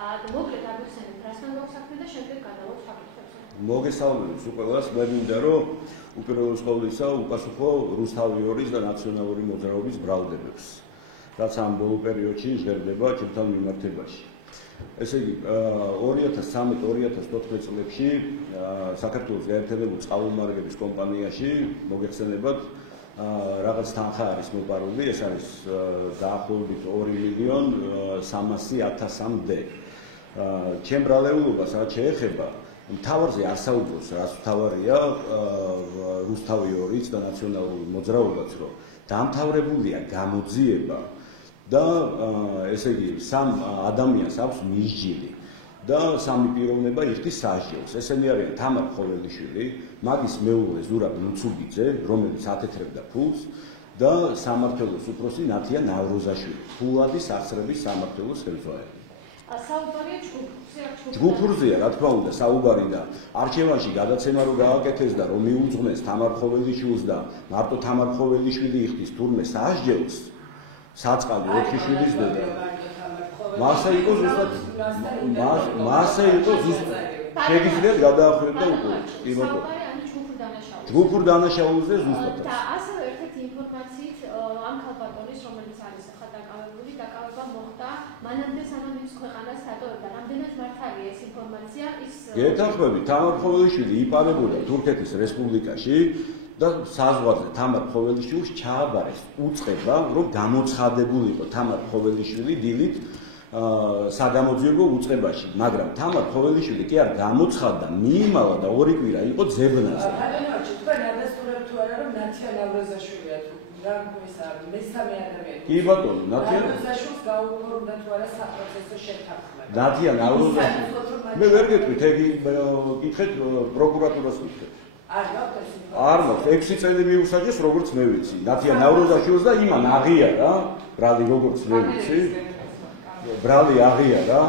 მოკლედ აგვიხსენებთ, რასთან გვაქვს საქმე და შემდეგ გადავართ საკითხებზე. მოგესალმებით უყურებელს, მე მინდა რომ უპირველეს ყოვლისა უპასუხო რუსთავიორის და ნაციონალური მოძრაობის ბრალდებებს, რაც ამ ბოლო პერიოდში ჟღერდება ჩვენთან მიმართებაში. ესე იგი, 2013-2014 წლებში საქართველოს გაერთიანებულ წყალმომარაგების კომპანიაში მოგეხსენებათ რაღაც თანხა არის მოპარული, ეს არის დაახლოებით 2.300.000-მდე. ჩემ ბრალეულობას რაც შეეხება, მთავარზე არ საუბრობს, რაც მთავარია რუსთავიორის და ნაციონალური მოძრაობაც, რომ დამთავრებულია გამოძიება და ესე იგი, სამ ადამიანს აქვს მისჯილი და სამი პიროვნება იხდის სასჯელს. ესენი არიან თამარ ხოველიშვილი, მაგის მეუღლე ზურაბ ლუცუბიძე, რომელიც ათეთრებდა ფულს და სამმართველოს უფროსი ნათია ნავროზაშვილი, ფულადის აღსრების სამმართველოს ხელმძღვანელი. საუბარია ჯგუფურზეა, რა თქმა უნდა, საუბარი და არჩევანში გადაცემა რო გააკეთეს და რომ მიუძღვნეს თამარ ხოველიშვილს და მარტო თამარ ხოველიშვილი იხდის თურმე სასჯელს, საწყალი 4 შვილის დედა. მასა იყო ზუსტად შეგიძლიათ გადაახვიოთ და უყუროთ. კი ბატონო. ჯგუფურ დანაშაულზე ზუსტად. და ასევე ერთ-ერთი ინფორმაციით ამ ქალბატონის, რომელიც არის ახლა დაკავებული, დაკავება მოხდა მანამდე სანამ ის ქვეყანას დატოვებდა. რამდენად მართალია ეს ინფორმაცია? ის გეთანხმებით, თამარ ხოველიშვილი იპარებოდა თურქეთის რესპუბლიკაში და საზღვარზე თამარ ხოველიშვილს ჩააბარეს უწყება, რომ გამოცხადებულიყო თამარ ხოველიშვილი დილით საგამოძიებო უწყებაში, მაგრამ თამარ ხოველიშვილი კი არ გამოცხადდა, მიიმალა და ორი კვირა იყო ძებნაზე. ბატონო, თქვენ ადასტურებთ თუ არა, რომ ნათია ნავროზაშვილია თუ რა მისა მესამე ადამიანი. კი ბატონო, ნათია ნავროზაშვილს გაუგებრდა თუ არა საპროცესო შეთანხმება. ნათია ნავროზაშვილი. მე ვერ გეტყვით, ეგ კითხეთ პროკურატურას ვიქეთ. არ მაქვს 6 წელი მიუსაჯეს, როგორც მე ვიცი. ნათია ნავროზაშვილს და იმან აღიარა, ბრალი როგორც მე ვიცი. ბრალი აღიარა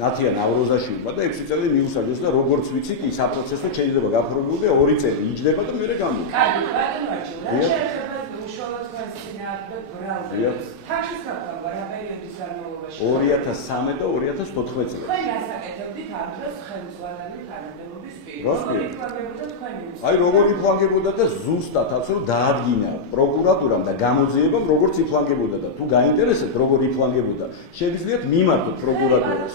ნათია ნავროზაშვილმა და 6 წელი მიუსაჯეს და როგორც ვიცი, კი საპროცესო შეიძლება გაფორმებული 2 წელი იჯდება და მერე გამოდის. კარგი, ბატონო, რა შეიძლება უშუალოდ კონსტიტუციამდე ბრალდებს. თაშის გაფრთხილება რა პერიოდის განმავლობაში? 2013 და 2014 წელს. თქვენ გასაკეთებდით ამ დროს ხელმძღვანელი თანამდებობის პირი. აი როგორ იფლანგებოდა და ზუსტად ასე რომ დაადგინა პროკურატურამ და გამოძიებამ როგორ იფლანგებოდა და თუ გაინტერესებთ როგორ იფლანგებოდა, შეგიძლიათ მიმართოთ პროკურატურას.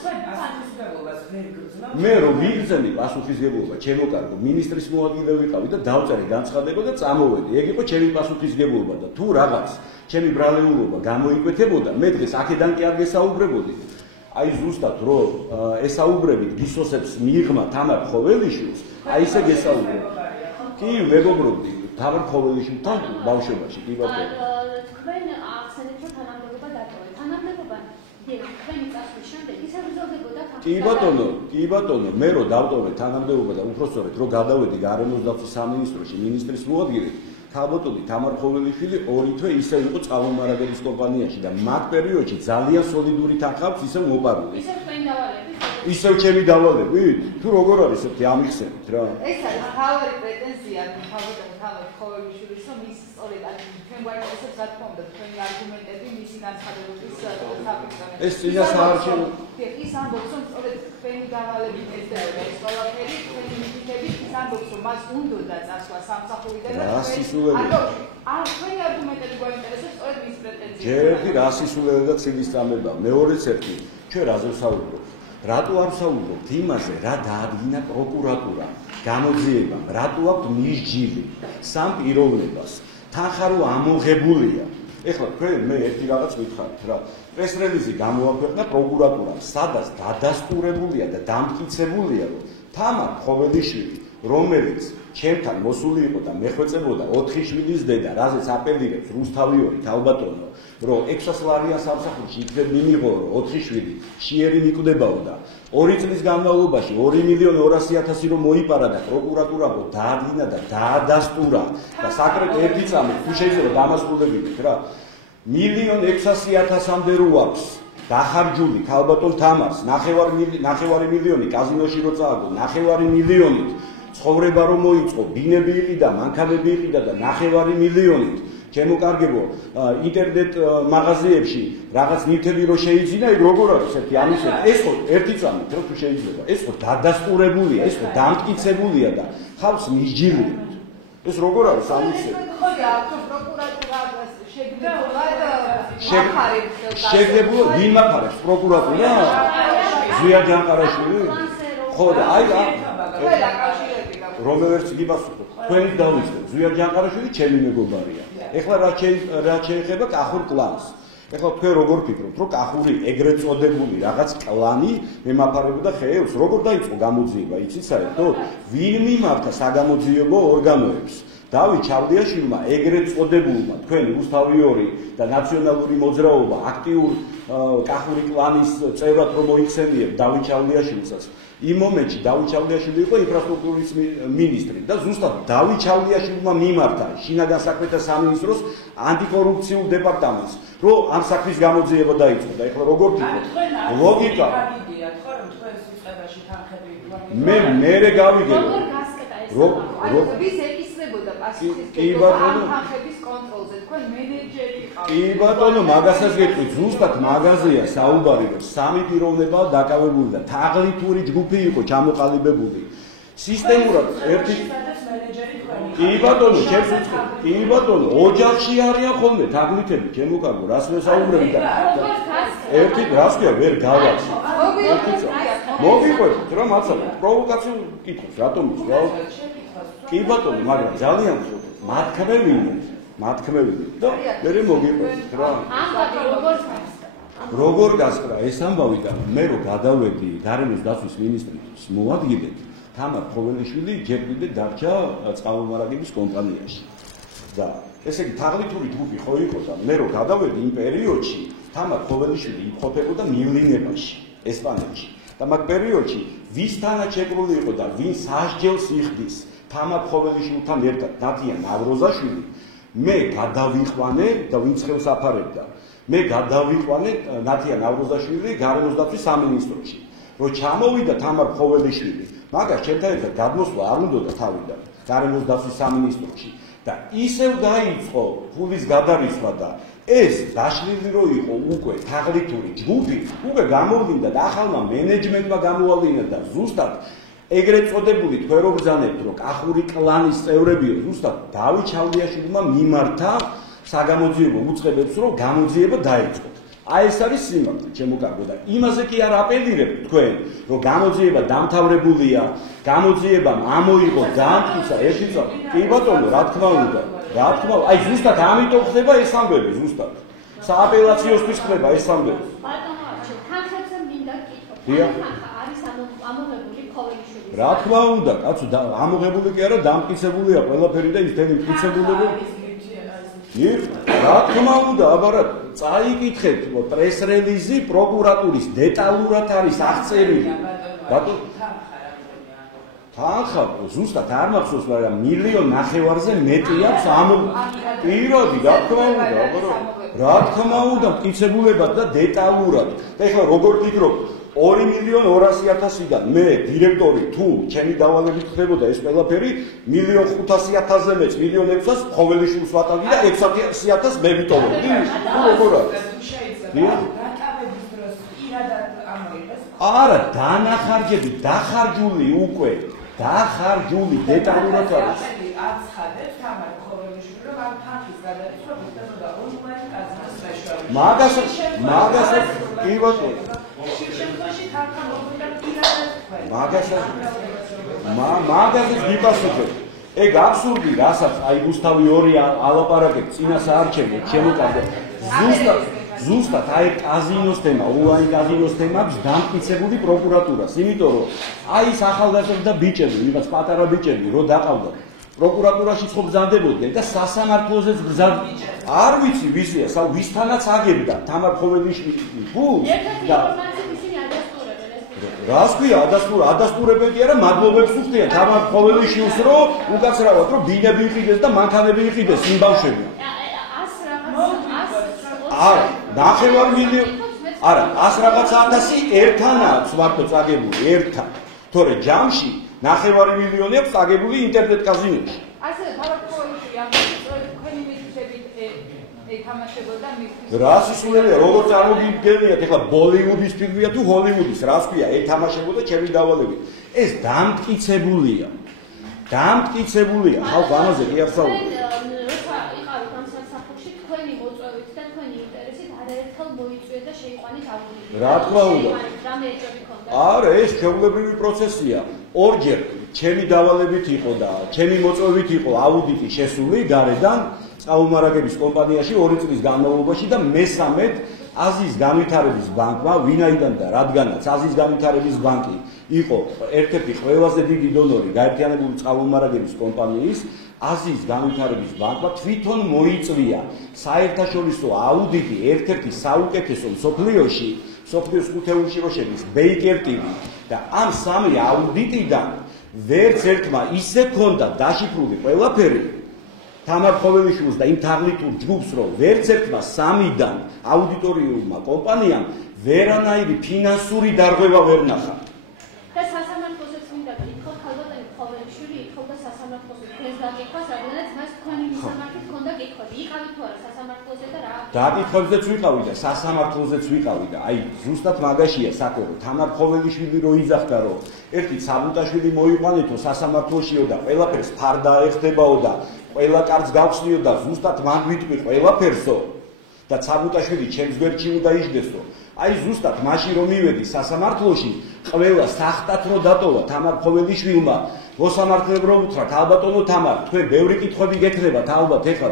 მე რომ ვიგრძენი პასუხისგებლობა, ჩემო კარგო, ministris მოადგილე ვიყავი და დავწერე განცხადება და წამოვედი. ეგ იყო ჩემი პასუხისგებლობა და თუ რაღაც ჩემი ბრალეულობა გამოიკვეთებოდა, მე დღეს აქედან კი არ გესაუბრებოდი. აი ზუსტად რომ ესაუბრებით გისოსებს მიიღმა თამარ ხოველიშვილს, აი ესე გესაუბრებ. კი, მეგობრობდი, თამარ ხოველიშვილთან ბავშვობაში, კი ბატონო. თქვენ ახსენეთ რომ თანამდებობა დატოვეთ. თანამდებობა თქვენი წასვლის შემდეგ ის აბრძოლდებოდა თანამდებობა. კი ბატონო, მე რო დავტოვე თანამდებობა და უпростоრეთ რო გადავედი გარემოს დაცვის სამინისტროში ministris მოადგილედ, ქალბატონი თამარ ხოველიშვილი 2 თვე ისე იყო წყალმომარაგების კომპანიაში და მაგ პერიოდში ძალიან სოლიდური თანხა აქვს ისევ მოპარული. ისევ თქვენ დავალებით? ისევ ჩემი დავალებით? თუ როგორ არის ესეთი ამიხსენით რა? ეს არის თავი პრეტენზია ქალბატონი თამარ ხოველიშვილის, რომ ის სწორედ თქვენ გვაინტერესებს რა თქმა უნდა თქვენი არგუმენტები მისი განცხადებების საფუძველზე. ეს წინასაარჩევნო ის ამბობს, რომ სწორედ თქვენი დავალებით ეწევა ეს ყველაფერი, თქვენი მითითებით ის ამბობს, რომ მას უნდა წასვლა სამსახურიდან და არ თქვენი არგუმენტები გვაინტერესებს სწორედ მის პრეტენზიას. ჯერ ერთი რა სისულელე და ცილის წამება, მეორეც ერთი, ჩვენ რაზე ვსაუბრობთ? რატო არ ვსაუბრობთ იმაზე, რა დაადგინა პროკურატურა, გამოძიება, რატო აქვს მისჯილი სამ პიროვნებას, თანხა რო ამოღებულია. ეხლა თქვენ მე ერთი რაღაც ვითხარით რა. პრეს-რელიზი გამოაქვეყნა პროკურატურამ, სადაც დადასტურებულია და დამტკიცებულია, რომ თამარ ხოველიშვილი, რომელიც ჩემთან მოსული იყო და მეხვეწებოდა 4 შვილის დედა, რაზეც აპელირებს რუსთავიორი ქალბატონო, რომ 600 ლარიან სამსახურში იქნებ მიმიღო, რომ 4 შვილი შიერი მიკვდებაო და 2 წლის განმავლობაში 2.200.000 რომ მოიპარა და პროკურატურამ დაადგინა და დაადასტურა და საკრეტო ერთი წამი თუ შეიძლება დამასრულებინეთ რა 1.600.000-მდე რო აქვს დახარჯული ქალბატონ თამარს 9 მილიონი კაზინოში რო წააგო 9 მილიონით ცხოვრება რომ მოიწყო ბინები იყიდა მანქანები იყიდა და 9 მილიონით ჩემოკარგებო, ინტერნეტ მაღაზიებში რაღაც ნივთები რო შეიძინა, იქ როგორ არის ერთი ამის ეს ხო ერთი წამით რო თუ შეიძლება. ეს ხო დადასტურებულია, ეს ხო დამტკიცებულია და ხავს მისჯილებით. ეს როგორ არის ამის შეგდებოდა ვინ მახარებს პროკურატურა? ზვია ჯანყარაშვილი? ხო და აი რომელერც გიბასუხო თქვენი დავიწყეთ ზვია ჯანყარაშვილი ჩემი მეგობარია. ეხლა რა შეეხება კახურ კლანს. ეხლა თქვენ როგორ ფიქრობთ, რომ კახური ეგრეთ წოდებული რაღაც კლანი მემაფარებოდა ხეებს, როგორ დაიწყო გამოძიება, იცით საერთოდ? ვინ მიმართა საგამოძიებო ორგანოებს? დავით ჩავდიაშვილმა ეგრეთ წოდებულმა თქვენი რუსთავიორი და ნაციონალური მოძრაობა აქტიურ კახური კლანის წევრად რომ მოიხსენიებ დავით ჩავდიაშვილსაც იმ მომენტში დავით ჩავდიაშვილი იყო ინფრასტრუქტურის მინისტრი და ზუსტად დავით ჩავდიაშვილმა მიმართა შინაგან საქმეთა სამინისტროს ანტიკორუფციულ დეპარტამენტს რომ ამ საქმის გამოძიება დაიწყო და ეხლა როგორ ფიქრობთ ლოგიკა მე გავიგე კი ბატონო მაგასაც გეტყვით ზუსტად მაგაზია საუბარი რომ სამი პიროვნებაა დაკავებული და თაღლითური ჯგუფი იყო ჩამოყალიბებული სისტემურად ერთი კი ბატონო ჩემს უცხო კი ბატონო ოჯახში არიან ხოლმე თაღლითები ჩემო კარგო რას ვესაუბრები და ერთი რას ქვია ვერ გავაცი მოგიყვებით რომ აცალე პროვოკაციულ კითხვას რატომ ისვა კი ბატონო მაგრამ ძალიან მათქმევინეთ და მე მოგიყვებით რა როგორ გასკრა ეს ამბავი და მე რო გადავედი გარემოს დაცვის მინისტრის მოადგილედ თამარ ხოველიშვილი ჯერ კიდე დარჩა წყალმომარაგების კომპანიაში და ესე იგი თაღლითური ჯგუფი ხო იყო და მე რო გადავედი იმ პერიოდში თამარ ხოველიშვილი იმყოფებოდა მივლინებაში ესპანეთში და მაგ პერიოდში ვისთანაც შეკრული იყო და ვინ სასჯელს იხდის თამარ ხოველიშვილთან ერთად ნათია ნავროზაშვილი მე გადავიყვანე და ვინც ხელს აფარებდა მე გადავიყვანე ნათია ნავროზაშვილი გარემოს დაცვის სამინისტროში რომ ჩამოვიდა თამარ ხოველიშვილი მაგას ჩემთან ერთად გადმოსვლა არ უნდოდა თავიდან გარემოს დაცვის სამინისტროში და ისევ დაიწყო ფულის გადარისვა და ეს დაშლილი რო იყო უკვე თაღლითური ჯგუფი უკვე გამოვლინდა და ახალმა მენეჯმენტმა გამოავლინა და ზუსტად ეგრეთ წოდებული თქვენ რო ბრძანებთ რომ კახური კლანის წევრებიო ზუსტად დავით ჩავდიაშვილმა მიმართა საგამოძიებო უწყებებს რომ გამოძიება დაიწყო აი ეს არის სიმართლე ჩემო კარგო და იმაზე კი არ აპელირებთ თქვენ რომ გამოძიება დამთავრებულია გამოძიებამ ამოიღო დაამტკიცა ერთი წამი კი ბატონო რა თქმა უნდა აი ზუსტად ამიტომ ხდება ეს ამბები ზუსტად სააპელაციოსთვის ხდება ეს ამბები ბატონო თანხებზე მინდა კითხო არის ამოღებული ხოველიშვილი რა თქმა უნდა კაცო ამოღებული კი არა დამტკიცებულია ყველაფერი და ის თელი მტკიცებულები რა თქმა უნდა აბარა წაიკითხეთ პრეს-რელიზი პროკურატურის დეტალურად არის აღწერილი ბატონო თანხა ზუსტად არ მახსოვს მაგრამ 1.5 მილიონზე მეტი აქვს პირადი რა თქმა უნდა რა თქმა უნდა მტკიცებულებად და დეტალურად და ეხლა როგორ ფიქრობ 2.200.000-დან მე დირექტორი თუ ჩემი დავალებით ხდებოდა ეს ყველაფერი 1.500.000-ზე მეც 1.600.000 ხოველიშვილს ვატავდი და 600.000 მე ვიტოვებდი როგორ არის არა დანახარჯები დახარჯული უკვე დახარჯული დეტალურად არის აცხადებს თამარ ხოველიშვილი რომ ამ თანხის გადარისვა ხდებოდა ონლაინ კაზინოს საშუალებით მაგასაც კი ბატონო მაგასაც გიპასუხებ ეგ აბსურდი რასაც აი გუსტავი ორი ალაპარაკებს წინა საარჩევნო ჩემო კარგო ზუსტად აი კაზინოს თემა ონლაინ კაზინოს თემებს დამტკიცებული პროკურატურას იმიტომ რომ აი ეს ახალგაზრდა ბიჭები ვიღაც პატარა ბიჭები რო დაყავდა პროკურატურაში ხო ბრძანდებოდნენ და სასამართლოზეც არ ვიცი ვისია ვისთანაც აგებდა თამარ ხოველიშვილი ფულს და რას ქვია ადასტურებენ კი არა მადლობებს უხდიან თამარ ხოველიშვილს რომ უკაცრავად რომ ბინები იყიდეს და მანქანები იყიდეს იმ ბავშვები არა 9 მილიონი არა 100 რაღაცა ათასი ერთანაა მარტო წაგებული ერთთან თორე ჯამში 9 მილიონი აქვს წაგებული ინტერნეტ კაზინოში ასე თავად ხოველიშვილი ამ თქვენი მითითებით ეთამაშებოდა რა სისულელია, როგორ წარმოგიდგენიათ, ეხლა ბოლივუდის ფილმია თუ ჰოლივუდის, რას ქვია, ეთამაშებოდა ჩემი დავალებით. ეს დამტკიცებულია. დამტკიცებულია, ხალხ ამაზე კი აღსაუბრეთ. როცა იყავით ამ სასახლეში, თქვენი მოწვევით და თქვენი ინტერესით არაერთხელ მოიწვიეთ და შეიყვანით აუდიტი. რა თქმა უნდა. რამე ეჭვი ქონდა? არა, ეს ჩვეულებრივი პროცესია. ორჯერ ჩემი დავალებით იყო და ჩემი მოწვევით იყო აუდიტი შესული გარედან წყალმომარაგების კომპანიაში 2 წლის განმავლობაში და მესამედ აზიის განვითარების ბანკმა, ვინაიდან და რადგანაც აზიის განვითარების ბანკი იყო ერთ-ერთი ყველაზე დიდი დონორი გაერთიანებული წყალმომარაგების კომპანიის, აზიის განვითარების ბანკმა თვითონ მოიწვია საერთაშორისო აუდიტი ერთ-ერთი საუკეთესო მსოფლიოში, მსოფლიოს ხუთეულში რო შედის ბეიკერ ტიმი და ამ სამი აუდიტიდან ვერც ერთმა ისე ქონდა დაშიფრული ყველაფერი თამარ ხოველიშვილს და იმ თაღლითურ ჯგუფს, რომ ვერც ერთმა სამიდან აუდიტორიულმა კომპანიამ ვერანაირი ფინანსური დარღვევა ვერ ნახა. და სასამართლოსაც მინდა გითხრათ, ხალბატონი ხოველიშვილი ითხოვდა სასამართლოზე თქვენს დაკითხვას, რადგანაც მას თქვენი მისამართით ჰქონდა კითხვები. იყავით თუ არა სასამართლოზე და რა? დაკითხვებზეც ვიყავი და სასამართლოზეც ვიყავი და აი ზუსტად მაგაშია საქმე, რომ თამარ ხოველიშვილი რო იძახდა, რომ ერთი საბუტაშვილი მოიყვანეთო სასამართლოშიო და ყველაფერს ფარდა ეხდებაო და ყველა კარს გავხსნიო და ზუსტად მაგ ვიტყვი ყველაფერსო და საბუტაშვილი ჩემს გვერდში უნდა იждესო. აი ზუსტად მაშინ რომ მივედი სასამართლოში, ყველა სახტად რო დატოვა თამარ ხოველიშვილმა, მოსამართლეებრო უთხრათ, ალბათონო თამარ, თქვენ ბევრი კითხვები გექნებათ ალბათ ეხლა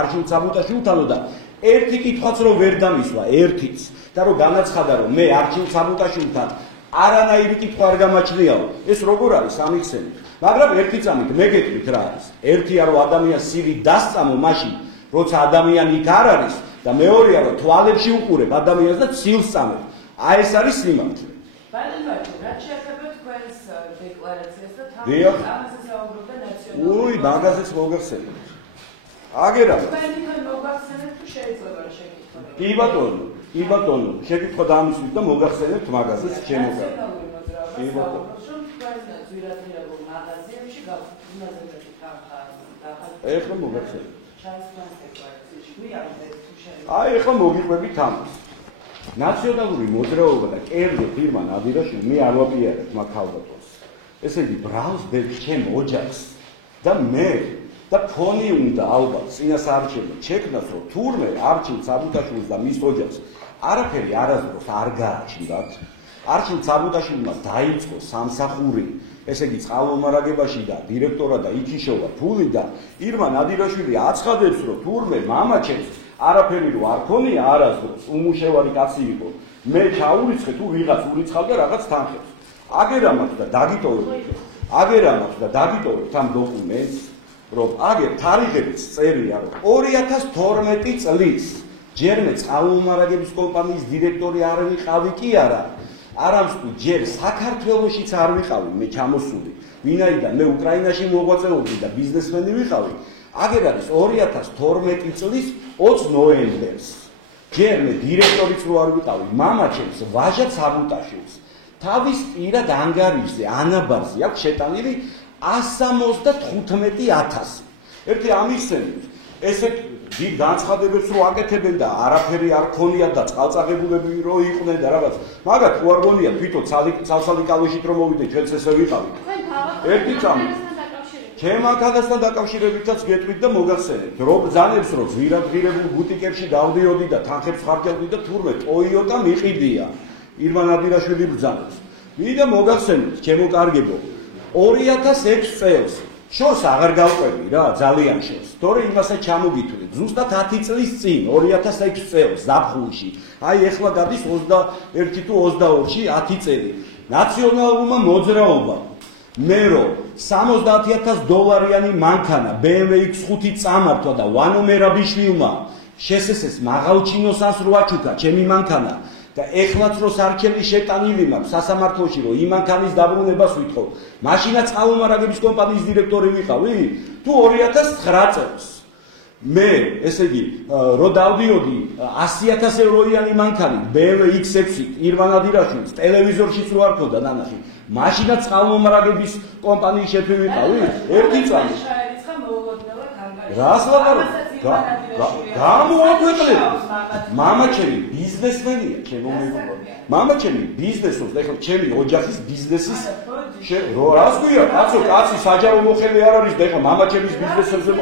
არჩილ საბუტაშვილთანო და ერთი კითხვაც რო ვერ დამისვა, ერთიც და რო განაცხადა რომ მე არჩილ საბუტაშვილთან არანაირი კითხვა არ გამაჩნიაო. ეს როგორ არის ამიხსენით? მაგრამ ერთი წამით მე გეტყვით რა არის. ერთია რომ ადამიანს სირი დასწამო მაშინ, როცა ადამიანი იქ არ არის და მეორეა რომ თვალებში უყურებ ადამიანს და ცილს წამებ. აი ეს არის სიმართლე. ბალენბაჩი, რაც შეეხება თქვენს დეკლარაციას და ამაზე საუბრობდა ნაციონალური. უი, მაგაზეც მოგახსენებთ. აგერა. თქვენი თან მოგახსენებთ თუ შეიძლება რა შეკითხოთ? კი ბატონო, კი ბატონო, შეკითხვა დამისვით და მოგახსენებთ მაგაზეც შემოგა. კი ბატონო. თქვენ ძვირადღირებულ მაღაზიებში გავხსნათ თანხა და ეხლა მოგახსენებთ. ჩაისვანს დეკლარაციაში გვიარდეთ თუ შეიძლება. აი ეხლა მოგიყვებით ამას. ნაციონალური მოძრაობა და კერძო ფირმა ნადირაშვილი მე არ ვაპირებ მაგ ქალბატონს. ესე იგი ბრალს ბერგს ჩემ ოჯახს და მე და ფონი უნდა ალბათ წინასაარჩევნო ჩექნას, რომ თურმე არჩილ საბუტაშვილს და მის ოჯახს არაფერი არასდროს არ გააჩნდათ. არჩილ საბუტაშვილმა დაიწყო სამსახური, ესე იგი წყალმომარაგებაში და დირექტორად და იქიშოვა ფული და ირმა ნადირაშვილი აცხადებს, რომ თურმე მამაჩემს არაფერი რო არ ქონია არასდროს, უმუშევარი კაცი იყო. მე ჩაურიცხე თუ ვიღაც ურიცხავდა რაღაც თანხებს. აგერამათ და დაგიტოვებთ ამ დოკუმენტს, რომ აგერ თარიღებიც წერია, რომ 2012 წლის ჯერმე წყალმომარაგების კომპანიის დირექტორი არ ვიყავი კი არა. არამსტუ ჯერ საქართველოშიც არ ვიყავი მე ჩამოსული, ვინაიდან მე უკრაინაში მოღვაწეობდი და ბიზნესმენი ვიყავი. აგერ არის 2012 წლის 20 ნოემბერს. ჯერ მე დირექტორიც რო არ ვიყავი, მამაჩემს ვაჟა საბუტაშვილს თავის პირად ანგარიშზე, ანაბარზე აქვს შეტანილი 175,000. ერთი ამიხსენით, ესე დიდ განცხადებებს რო აკეთებენ და არაფერი არ ქონია და წყალწაღებულები რო იყვნენ და რაღაც. მაგათ თუ არ გონია თვითონ ცალსალიკალოშით რომ მოვიდე ჩვენც ესე ვიყავით. ერთი წამი ჩემ აქადასთან დაკავშირებითაც გეტყვით და მოგახსენებთ, რომ ბრძანებს რომ ზვირადღირებულ ბუტიკებში დავდიოდი და თანხებს ხარჯავდი და თურმე ტოიოტა მიყიდია. ირმა ნადირაშვილი ბრძანებს. მინდა მოგახსენებთ, ჩემო კარგებო, 2006 წელს შორს აღარ გავყვები რა, ძალიან შორს. თორე იმასაც ჩამოგითვლით, ზუსტად 10 წლის წინ, 2006 წელს ზაფხულში. აი ეხლა გადის 21 თუ 22-ში 10 წელი. ნაციონალურმა მოძრაობამ მე რომ $70,000 მანქანა BMW X5 წამართვა და ვანო მერაბიშვილმა შესესეს მაღალჩინოსანს რო აჩუქა ჩემი მანქანა და ეხლაც რო სარჩელი შეტანილი მაქვს სასამართლოში რომ იმ მანქანის დაბრუნებას ვითხოვ. მაშინაც წყალმომარაგების კომპანიის დირექტორი ვიყავი თუ 2009 წელს. მე, ესე იგი, რო დავდიოდი 100,000 ევროიანი მანქანი BMW X6 ირმა ნადირაშვილის ტელევიზორშიც რო არ ქონდა ნანახი. მაშინაც წყალმომარაგების კომპანიის შეფი ვიყავი ერთი წამი. შაერიცხა მოულოდნელად ანგარიშს. რას ლაპარაკობ? გამოაქვეყნეთ. მამა ჩემი ბიზნესმენია, ჩემო მეგობრო. მამა ჩემი ბიზნესობს, ეხლა ჩემი ოჯახის ბიზნესის რას გვია, კაცი საჯარო მოხელე არ არის და ეხლა მამა ჩემის ბიზნესებზე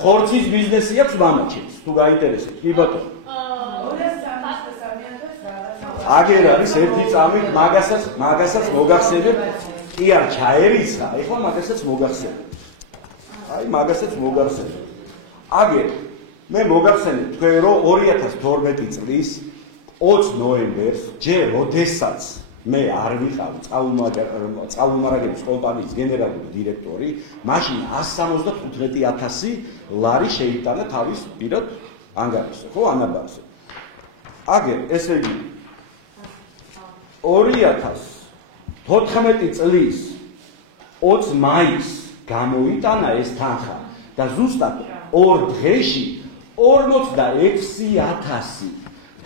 ხორცის ბიზნესი აქვს მამა ჩემს, თუ გაინტერესებს, კი ბატონო. აგერ არის ერთი წამი, მაგასაც მოგახსენებ, კი არ ჩაერიცა, ეხლა მაგასაც მოგახსენებ. აი, მაგასაც მოგახსენებ. აგერ მე მოგახსენებ თქვენ რომ 2012 წლის 20 ნოემბერს, ჯერ როდესაც მე არ ვიყავ წყალმომარაგების კომპანიის გენერალური დირექტორი, მაშინ 175,000 ლარი შეიტანა თავის პირად ანგარიშზე, ხო, ანაბარზე. აგერ, ესე იგი 2014 წლის 20 მაისს გამოიტანა ეს თანხა და ზუსტად 2 დღეში 46,000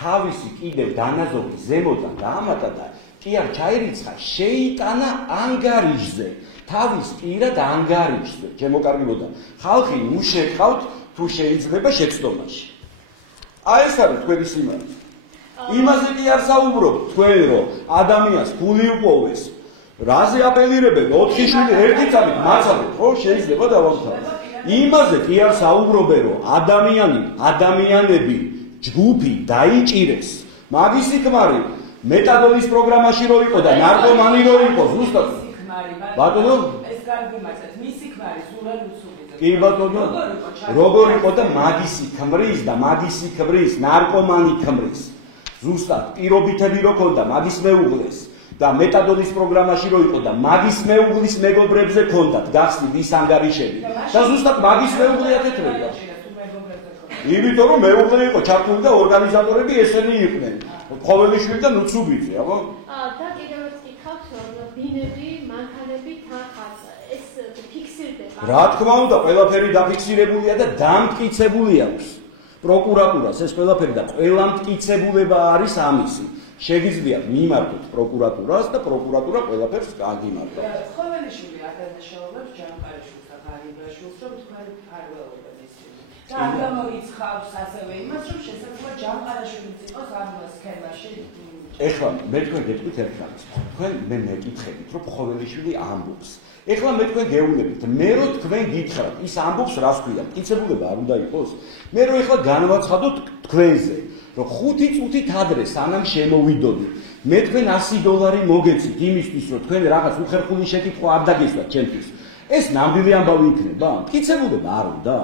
თავისი კიდევ დანაზოგი ზემოდან დაამატა და კი არ ჩაერიცხა, შეიტანა ანგარიშზე, თავის პირად ანგარიშზე. ჩემო კარგებოდა, ხალხი მუშეკავთ თუ შეიძლება შეცდომაში. აი ეს არის თქვენი სიმართლე. იმაზე კი არ საუბრობ თქვენ რომ ადამიანს ფული უპოვეს. რაზე აპელირებენ 4 შვილი ერთი წამით მაცადეთ, ხო, შეიძლება დავამთავროთ. იმაზე კი არ საუბრობენ რომ ადამიანები ჯგუფი დაიჭირეს. მაგისი ქმარი მეტადონის პროგრამაში რო იყო და ნარკომანი რო იყო, ზუსტად. ბატონო, ეს გარგიმაცეთ, მისი ქმარი სულან უცუბიძე. კი ბატონო, როგორ იყო და მაგისი ქმრის და მაგისი ქმრის ნარკომანი ქმრის. ზუსტად პირობითები რო ქონდა მაგის მეუღლეს და მეტადონის პროგრამაში რო იყო და მაგის მეუღლის მეგობრებზე ქონდათ გახსნით ის ანგარიშები და ზუსტად მაგის მეუღლე აკეთებდა. იმიტომ რომ მეუღლე იყო ჩართული და ორგანიზატორები ესენი იყვნენ. ხოველიშვილი და ნუცუბიძე, აბა? და კიდევ ერთ კითხავთ, ბინები, მანქანები, თანხაც ეს ფიქსირდება. რა თქმა უნდა, ყველაფერი დაფიქსირებულია და დამტკიცებული აქვს. პროკურატურას ეს ყველაფერი და ყველა მტკიცებულება არის ამისი. შეგიძლიათ მიმართოთ პროკურატურას და პროკურატურა ყველაფერს გაგიმართოს. ხოველიშვილი ადანაშაულებს ჯანყარიშვილს და ღარიბაშვილს, რომ თქვენ ფარველობენ ისინი. და ამოიცხავს ასევე იმას, რომ შესაძლოა ჯანყარიშვილიც იყოს ამ სქემაში. ეხლა მე თქვენ გეტყვით ერთმანეთს. თქვენ მე მეკითხებით, რომ ხოველიშვილი ამბობს. ეხლა მე თქვენ გეუბნებით, მე რო თქვენ გითხრათ, ის ამბობს რას ქვია, მტკიცებულება არ უნდა იყოს. მე რო ეხლა განვაცხადოთ თქვენზე, რომ 5 წუთით ადრე სანამ შემოვიდოდი, მე თქვენ $100 მოგეცით იმისთვის, რომ თქვენ რაღაც უხერხული შეკითხვა არ დაგესვათ ჩემთვის. ეს ნამდვილი ამბავი იქნება? მტკიცებულება არ უნდა.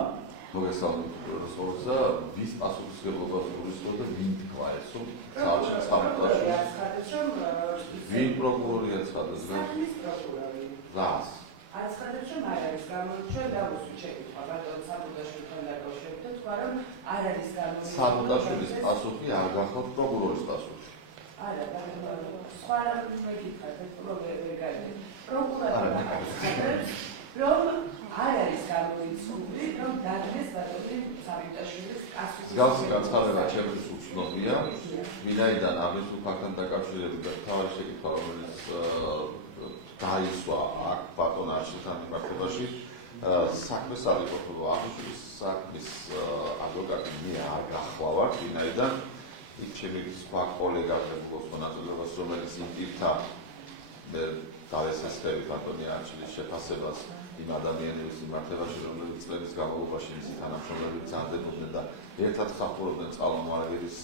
მოგესალმებით პროფესორსა, ვის პასუხისმგებლობას გულისხმობ და ვინ თქვა ეს, რომ საჭირო ვინ პროკურორია ცხადებს რა? რას? აცხადებს რომ არ არის გამოჩვენ და უსვით შეკითხვა, ბატონ საბუდაშვილთან დაკავშირებით თქვა რომ არ არის გამოჩვენ. საბუდაშვილის პასუხი არ გახოთ პროკურორის პასუხი. არა, სხვა რამ მეკითხათ, პროკურატურა აცხადებს რომ არ არის გამოიწვული, რომ დადგეს ბატონი საბუდაშვილის პასუხი. გასცი გაცხადება ჩემთვის უცნობია, ვინაიდან ამის ფაქტთან დაკავშირებით და თავი შეკითხვა რომელიც დაისვა აქ ბატონ არშილთან მიმართებაში საქმეს არ იყოფება აღნიშნული საქმის ადვოკატი მე არ გახლავართ ვინაიდან იქ ჩემი სხვა კოლეგები გქონდათ მონაწილეობას რომელიც იმ პირთა დავესწრები ბატონი არშილის შეფასებას იმ ადამიანების მიმართებაში რომლებიც წლების განმავლობაში მისი თანამშრომლები ძანდებოდნენ და ერთად ხახულობდნენ წყალმომარაგების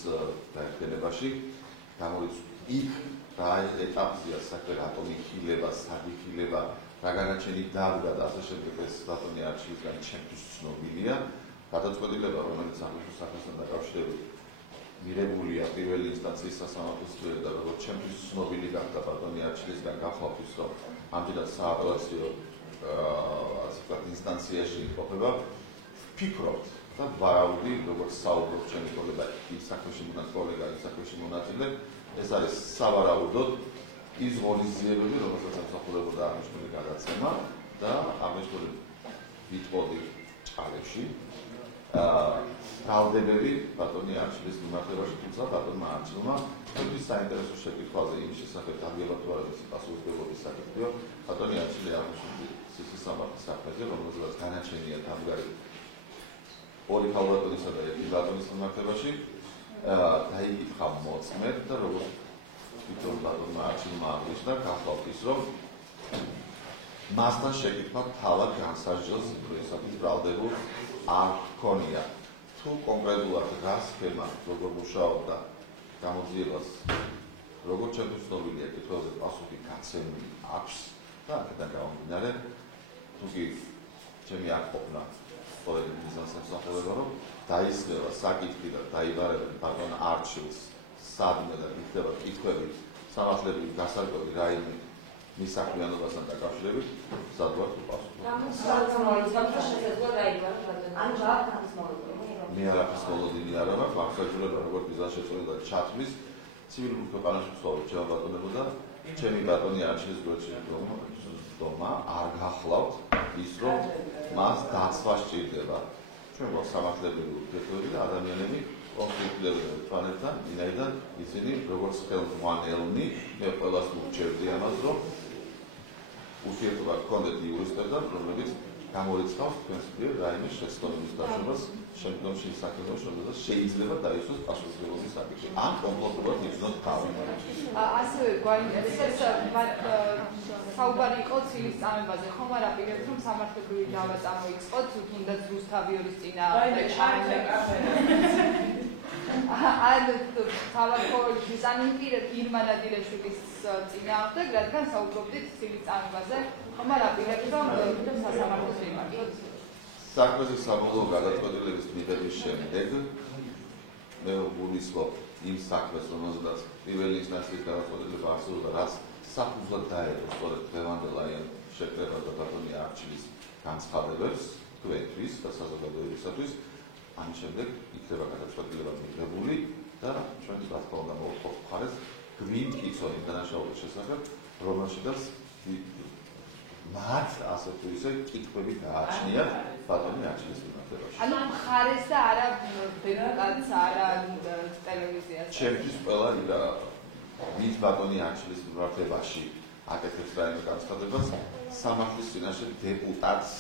გაერთიანებაში გამოიწვია იქ და ეტაპზეა საქმე რატომ იქილება, სად იქილება, რა განაჩენი დადგა და ასე შემდეგ ეს ბატონი არჩილისგან ჩემთვის ცნობილია. გადაწყვეტილება რომელიც ამის საქმესთან დაკავშირებით მიღებულია პირველი ინსტანციის სასამართლოს მიერ და როგორც ჩემთვის ცნობილი გახდა ბატონი არჩილისგან გახლავთ ის რომ ამჯერად სააპელაციო ინსტანციაში იმყოფება. ვფიქრობთ და ვარაუდი როგორც საუბრობ ჩემი კოლეგა ის საქმეში მონაწილე ეს არის სავარაუდოდ ის ღონისძიებები, რომელსაც ემსახურებოდა აღნიშნული გადაცემა და აღნიშნული ვიტყოდი ჭალებში დაავდებები ბატონი არჩილის მიმართებაში, თუმცა ბატონმა არჩილმა თქვენთვის საინტერესო შეკითხვაზე იმის შესახებ დაგებატვარების პასუხისმგებლობის საკითხია ბატონი არჩილი აღნიშნული სისამართლის საქმეზე, რომელზეც განაჩენია თავგარი ორი ხალბატონისა და ერთი ბატონის მიმართებაში დაიკითხა მოწმედ და როგორც თვითონ ბატონმა არჩილმა აღნიშნა, გახლავთ ის, რომ მასთან შეკითხვა თავად განსაჯელს პროექტის ბრალდებულ არ ჰქონია. თუ კონკრეტულად რა სქემა, როგორ მუშაობდა გამოძიებას, როგორ შეგვიძლია კითხვებზე პასუხი გაცემული აქვს და აქედან გამომდინარე, თუ კი ჩემი არ ყოფნა სწორედ მიზანს ემსახურება, რომ დაისხება საკითხი და დაიბარება ბატონ არჩილს სადმე და იქნება კითხვები სამართლების გასარკვევი რაიმე მის საქმიანობასთან დაკავშირებით, სადღაც უპასუხო. მე არაფერს მოლოდინი არ აქვს, მაგსაჯულება როგორც მიზანს შეწყვეტა ჩათვლის ცივილურ ქვეყანაში ვცხოვრობ, ჩემო ბატონებო და ჩემი ბატონი არჩილის გვერდში დომა არ გახლავთ ის, რომ მას დაცვა სჭირდება. ჩვენ გვაქვს სამართლებრივი ურთიერთობები და ადამიანები კონფლიქტდებიან ერთმანეთთან, ვინაიდან ისინი როგორც ხელმძღვანელნი, მე ყველას მურჩევდი ამას, რომ ურთიერთობა გქონდეთ იურისტებთან, რომლებიც გამორიცხავს თქვენს მიერ რაიმე შეცდომების დაშობას შემდგომში საქმეებში, რომელსაც შეიძლება დაისვას პასუხისმგებლობის საკითხი. ან კონკრეტულად იგრძნოთ თავი. ასევე გვაინტერესებს საუბარი იყო ცილის წამებაზე, ხომ არ აპირებთ, რომ სამართლებრივი დავა წამოიწყოთ, თუნდაც რუსთავიორის წინააღმდეგ. ან თავარქოვის ან ირმა ნადირაშვილის წინააღმდეგ, რადგან საუბრობდით ცილის წამებაზე, ხომ არ აპირებთ, რომ სასამართლოს მიმართოთ? საქმეზე საბოლოო გადაწყვეტილების მიღების შემდეგ მე ვგულისხმობ იმ საქმეს, რომელზედაც პირველი ინსტანციის გადაწყვეტილება არსებობდა, რაც საფუძვლად დაედო სწორედ დღევანდელ ამ შეკრებას და ბატონი არჩილის განცხადებებს თქვენთვის და საზოგადოებისათვის. ამის შემდეგ იქნება გადაწყვეტილება მიღებული და ჩვენ რა თქმა უნდა მოვხდით მხარეს გვიმტკიცო იმ დანაშაულის შესახებ, რომელშიც მათ ასე თუ ისე კითხვები გააჩნიათ ბატონი არჩილის მიმართებაში. ანუ მხარეს და არა დეპუტატს, არა ტელევიზიას. ჩემთვის ყველა ვინც ბატონი არჩილის მიმართებაში აკეთებს რაიმე განცხადებას, სამართლის წინაშე დეპუტატს